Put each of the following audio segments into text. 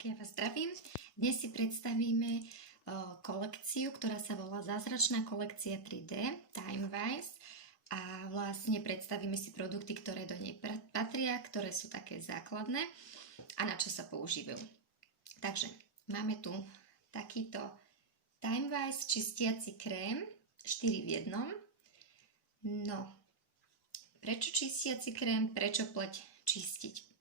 Tak ja vás zdravím. Dnes si predstavíme kolekciu, ktorá sa volá Zázračná kolekcia 3D Timewise a vlastne predstavíme si produkty, ktoré do nej patria, ktoré sú také základné a na čo sa používajú. Takže máme tu takýto Timewise čistiaci krém 4 v 1. No, prečo čistiaci krém, prečo pleť čistiť?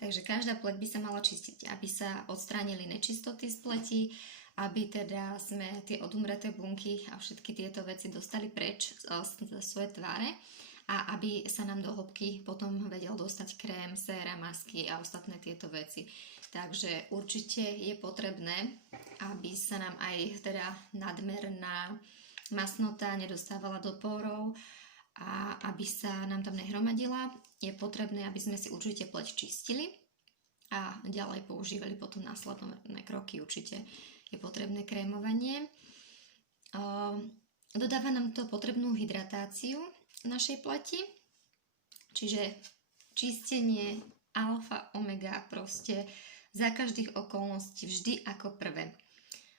Takže každá pleť by sa mala čistiť, aby sa odstránili nečistoty z pleti, aby teda sme tie odumreté bunky a všetky tieto veci dostali preč zo svojej tváre a aby sa nám do hĺbky potom vedel dostať krém, séra, masky a ostatné tieto veci. Takže určite je potrebné, aby sa nám aj teda nadmerná masnota nedostávala do pórov a aby sa nám tam nehromadila, je potrebné, aby sme si určite pleť čistili a ďalej používali potom následné kroky. Určite je potrebné krémovanie. Dodáva nám to potrebnú hydratáciu našej pleti, čiže čistenie alfa, omega, proste za každých okolností vždy ako prvé.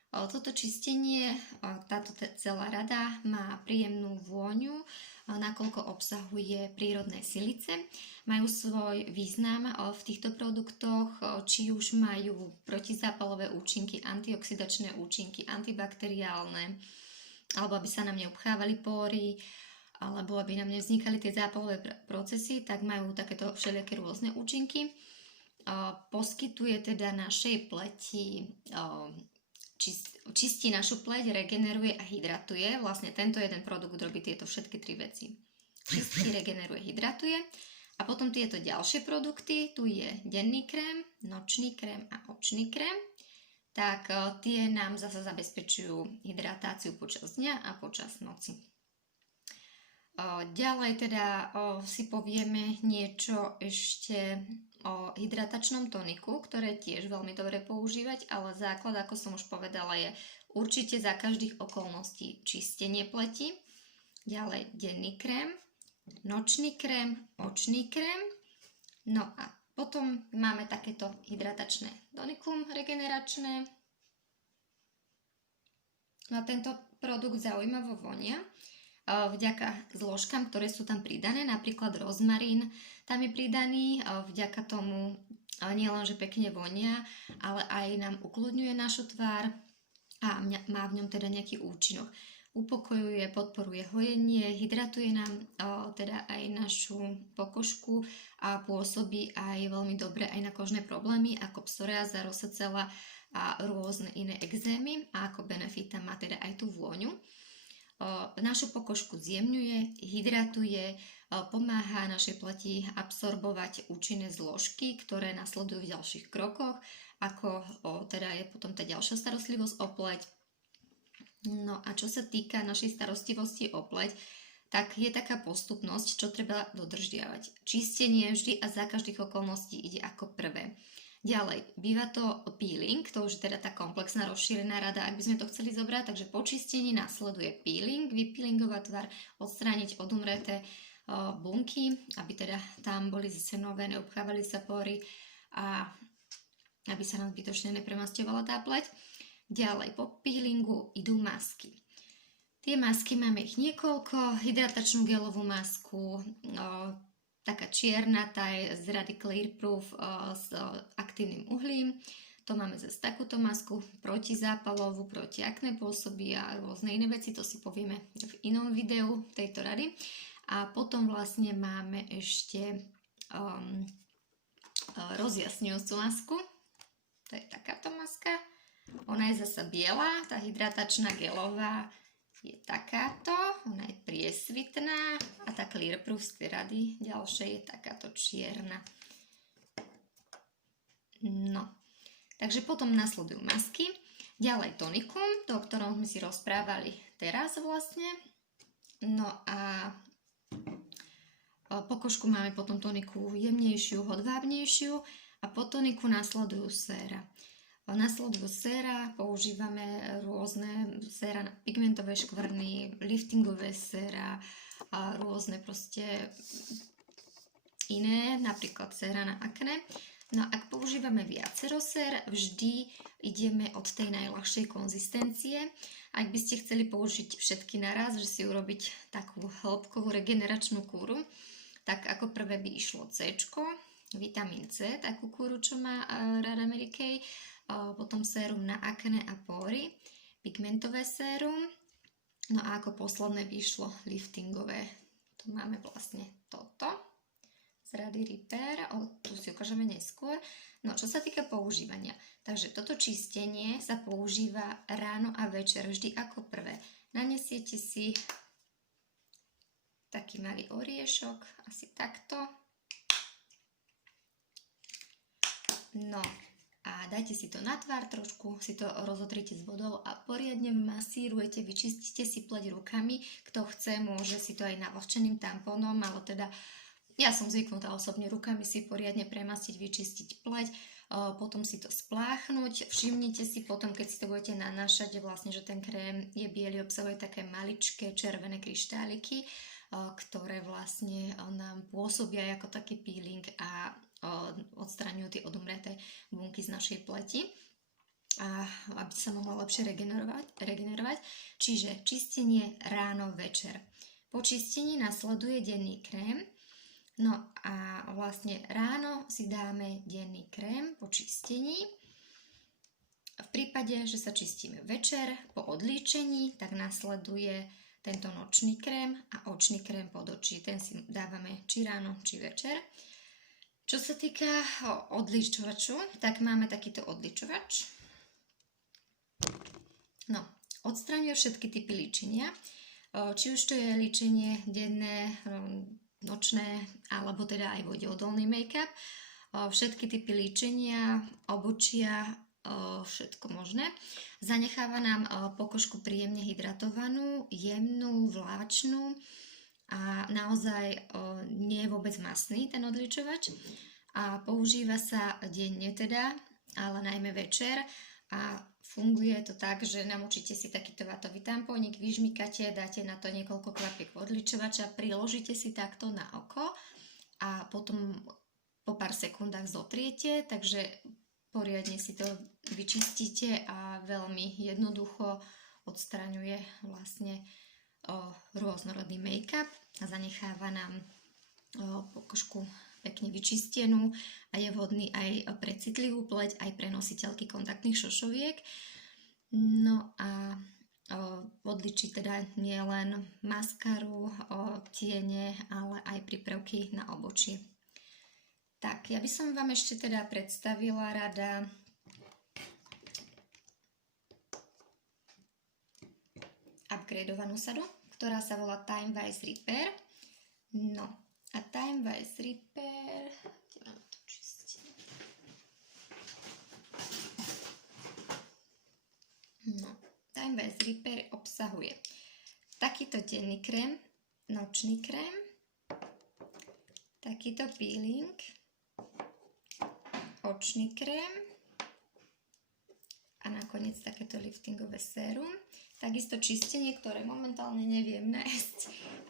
Toto čistenie, táto celá rada má príjemnú vôňu, nakoľko obsahuje prírodné silice. Majú svoj význam v týchto produktoch, či už majú protizápalové účinky, antioxidačné účinky, antibakteriálne, alebo aby sa nám neobchávali pory, alebo aby nám nevznikali tie zápalové procesy, tak majú takéto všelijaké rôzne účinky. Poskytuje teda našej pleti čistí našu pleť, regeneruje a hydratuje. Vlastne tento jeden produkt robí tieto všetky tri veci. Čistí, regeneruje, hydratuje. A potom tieto ďalšie produkty, tu je denný krém, nočný krém a očný krém. Tak tie nám zase zabezpečujú hydratáciu počas dňa a počas noci. Ďalej teda si povieme niečo ešte o hydratačnom toniku, ktoré tiež veľmi dobre používať, ale základ, ako som už povedala, je určite za každých okolností čistenie pleti, ďalej denný krém, nočný krém, očný krém, no a potom máme takéto hydratačné tonikum regeneračné. No a tento produkt zaujímavo vonia vďaka zložkám, ktoré sú tam pridané, napríklad rozmarín tam je pridaný, vďaka tomu nielenže pekne vonia, ale aj nám ukľudňuje našu tvár a má v ňom teda nejaký účinok. Upokojuje, podporuje hojenie, hydratuje nám teda aj našu pokožku a pôsobí aj veľmi dobre aj na kožné problémy ako psoriáza, rosacea a rôzne iné ekzémy a ako benefita má teda aj tú vôňu. Našu pokožku zjemňuje, hydratuje, pomáha našej pleti absorbovať účinné zložky, ktoré nasledujú v ďalších krokoch, ako teda je potom tá ďalšia starostlivosť o pleť. No a čo sa týka našej starostlivosti o pleť, tak je taká postupnosť, čo treba dodržiavať. Čistenie vždy a za každých okolností ide ako prvé. Ďalej, býva to peeling, to už je teda tá komplexná rozšírená rada, ak by sme to chceli zobrať, takže po čistení nasleduje peeling, vypeelingovať tvar, odstrániť odumreté bunky, aby teda tam boli zase nové, neobchávali sa pory a aby sa nám zbytočne nepremasťovala tá pleť. Ďalej, po peelingu idú masky. Tie masky máme ich niekoľko, hydratačnú gelovú masku, taká čierna, tá je z rady Clear Proof s aktívnym uhlím. To máme zase takúto masku, protizápalovú, proti akné pôsobí a rôzne iné veci, to si povieme v inom videu tejto rady. A potom vlastne máme ešte rozjasňujúcu masku, to je takáto maska. Ona je zasa biela, tá hydratačná gelová je takáto, ona je priesvitná a tá Clear Proof z tej rady ďalšie je takáto čierna. No, takže potom nasledujú masky, ďalej tonikum, o ktorom sme si rozprávali teraz vlastne. No a pokožku máme potom toniku jemnejšiu, hodvábnejšiu a po toniku nasledujú séra. Nasledujú séra, používame rôzne séra na pigmentové škvrny, liftingové séra a rôzne proste iné, napríklad séra na akné. No ak používame viacero sér, vždy ideme od tej najľahšej konzistencie. Ak by ste chceli použiť všetky naraz, že si urobiť takú hĺbkovú regeneračnú kúru, tak ako prvé by išlo C, vitamín C, takú kúru, čo má rada Mary Kay, potom sérum na akné a pory, pigmentové sérum, no a ako posledné by išlo liftingové. Tu máme vlastne toto z rady Repair, tu si ukážeme neskôr. No, čo sa týka používania, takže toto čistenie sa používa ráno a večer, vždy ako prvé. Nanesiete si taký malý oriešok, asi takto. No a dajte si to na tvár, trošku si to rozotrite s vodou a poriadne masírujete, vyčistíte si pleť rukami. Kto chce, môže si to aj navlhčeným tampónom, ale teda ja som zvyknutá osobne rukami si poriadne premastiť, vyčistiť pleť, potom si to spláchnuť. Všimnite si potom, keď si to budete nanášať, vlastne, že ten krém je biely, obsahuje také maličké červené kryštáliky, ktoré vlastne nám pôsobia ako taký peeling a odstraňujú tie odumreté bunky z našej pleti, a aby sa mohla lepšie regenerovať. Čiže čistenie ráno, večer. Po čistení nasleduje denný krém. No a vlastne ráno si dáme denný krém po čistení. V prípade, že sa čistíme večer po odlíčení, tak nasleduje tento nočný krém a očný krém pod oči. Ten si dávame či ráno, či večer. Čo sa týka odličovaču, tak máme takýto odličovač. No, odstraňuje všetky typy líčenia. Či už to je líčenie denné, nočné, alebo teda aj vodeodolný make-up. Všetky typy líčenia, obočia, všetko možné. Zanecháva nám pokožku príjemne hydratovanú, jemnú, vláčnu a naozaj nie je vôbec masný ten odličovač. A používa sa denne teda, ale najmä večer. A funguje to tak, že namočíte si takýto vatový tampónik, vyžmykate, dáte na to niekoľko kvapiek odličovača, priložíte si takto na oko a potom po pár sekundách zotriete, takže poriadne si to vyčistíte a veľmi jednoducho odstraňuje vlastne rôznorodný make-up a zanecháva nám pokožku pekne vyčistenú a je vhodný aj pre citlivú pleť, aj pre nositeľky kontaktných šošoviek. No a odličí teda nielen maskaru, tiene, ale aj prípravky na obočí. Tak, ja by som vám ešte teda predstavila rada upgradeovanú sadu, ktorá sa volá Time Wise Repair. No, a Time Wise Repair, kde mám to čistiť? No, Time Wise Repair obsahuje takýto denný krém, nočný krém, takýto peeling, očný krém a nakoniec takéto liftingové sérum. Takisto čistenie, ktoré momentálne neviem nájsť,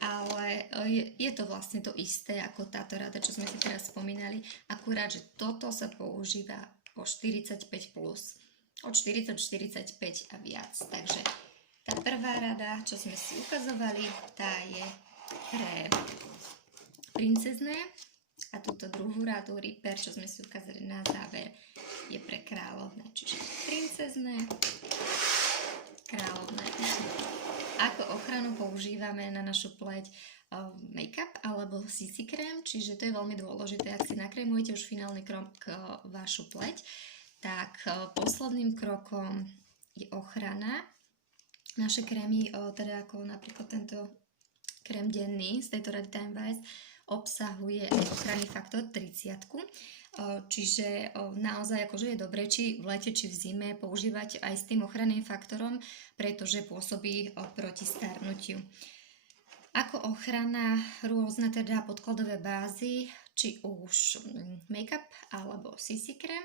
ale je to vlastne to isté ako táto rada, čo sme si teraz spomínali, akurát, že toto sa používa o 45+, od 40-45 a viac. Takže tá prvá rada, čo sme si ukazovali, tá je pre princezné a túto druhú radu Repair, čo sme si ukázali na záver, je pre kráľovné, čiže princezné, kráľovné. Ako ochranu používame na našu pleť make-up alebo CC krém, čiže to je veľmi dôležité. Ak si nakrémujete už finálny krok vašu pleť, tak posledným krokom je ochrana. Naše krémy, teda ako napríklad tento krém denný z tejto rady Time Wise, obsahuje aj ochranný faktor 30. Čiže naozaj akože je dobré, či v lete, či v zime používať aj s tým ochranným faktorom, pretože pôsobí proti starnutiu. Ako ochrana rôzne teda podkladové bázy, či už make-up alebo CC krém.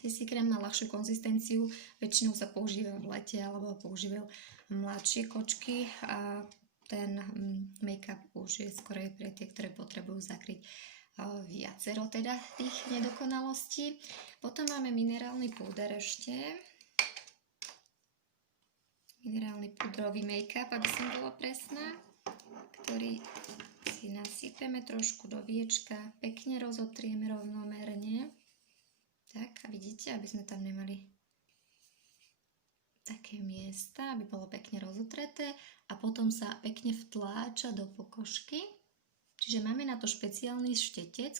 CC krém má ľahšiu konzistenciu, väčšinou sa používa v lete alebo používajú mladšie kočky a ten make-up už je skorej pre tie, ktoré potrebujú zakryť viacero teda tých nedokonalostí. Potom máme minerálny púder ešte. Minerálny púdrový make-up, aby som bola presná, ktorý si nasypeme trošku do viečka, pekne rozotrieme rovnomerne. Tak a vidíte, aby sme tam nemali také miesta, aby bolo pekne rozotreté a potom sa pekne vtláča do pokožky. Čiže máme na to špeciálny štetec,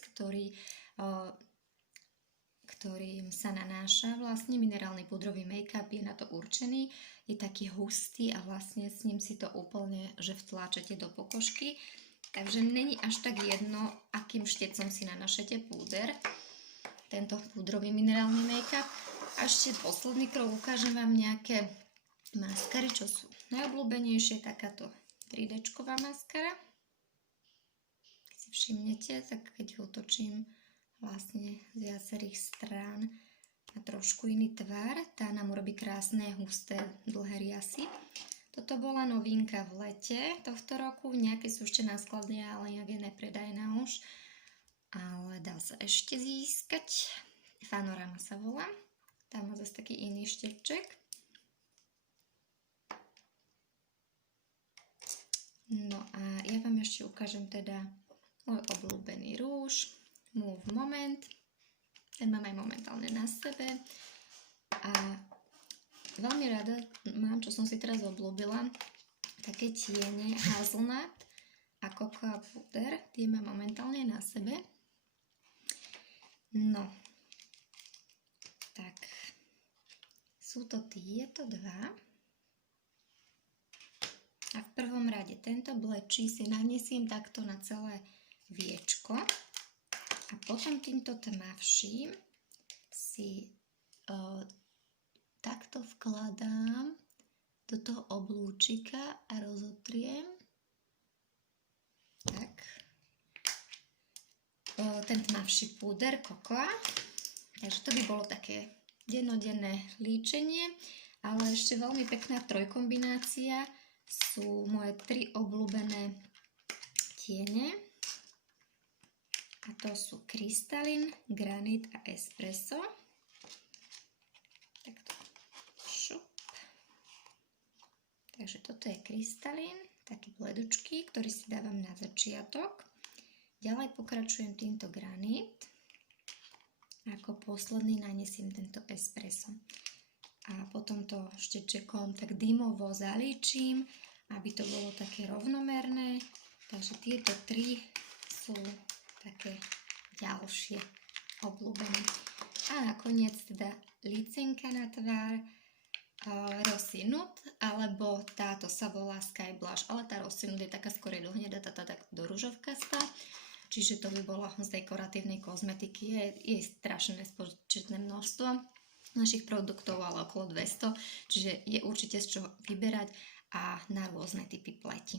ktorým sa nanáša vlastne minerálny púdrový make-up, je na to určený, je taký hustý a vlastne s ním si to úplne, že vtláčate do pokožky. Takže není až tak jedno, akým štecom si nanášate púder, tento púdrový minerálny make-up. A ešte posledný krok, ukážem vám nejaké maskary, čo sú najobľúbenejšie, takáto 3D-čková maskara. Keď si všimnete, tak keď ho otočím vlastne z viacerých strán na trošku iný tvar, tá nám urobí krásne, husté, dlhé riasy. Toto bola novinka v lete tohto roku, nejaké sú ešte na sklade, ale nejak je nepredajná už, ale dá sa ešte získať. Fanorama sa volá, tam má zase taký iný šteček. No a ja vám ešte ukážem teda môj obľúbený rúž Move Moment, ten mám aj momentálne na sebe a veľmi rada mám, čo som si teraz obľúbila, také tiene Hazelnut a Cocoa Puder, tie mám momentálne na sebe. No, tak, sú to tieto dva a v prvom rade tento blečí si nanesiem takto na celé viečko. A potom týmto tmavším si takto vkladám do toho oblúčika a rozotriem. Tak. Ten tmavší púder Cocoa. Takže to by bolo také dennodenné líčenie. Ale ešte veľmi pekná trojkombinácia sú moje 3 obľúbené tiene. A to sú Krystalin, Granit a Espresso. Takto. Šup. Takže toto je Krystalin, taký bledučký, ktorý si dávam na začiatok. Ďalej pokračujem týmto Granit. Ako posledný nanesiem tento Espresso. A potom to štečekom tak dymovo zalíčim, aby to bolo také rovnomerné. Takže tieto 3 sú také ďalšie obľúbené. A nakoniec teda licenka na tvár Rosy Nude, alebo táto sa volá Sky Blush, ale tá Rosy Nude je taká skôr do hnedá, tak do ružovkastá. Čiže to by bolo z dekoratívnej kozmetiky. Je strašné spočetné množstvo našich produktov, ale okolo 200, čiže je určite z čoho vyberať a na rôzne typy pleti.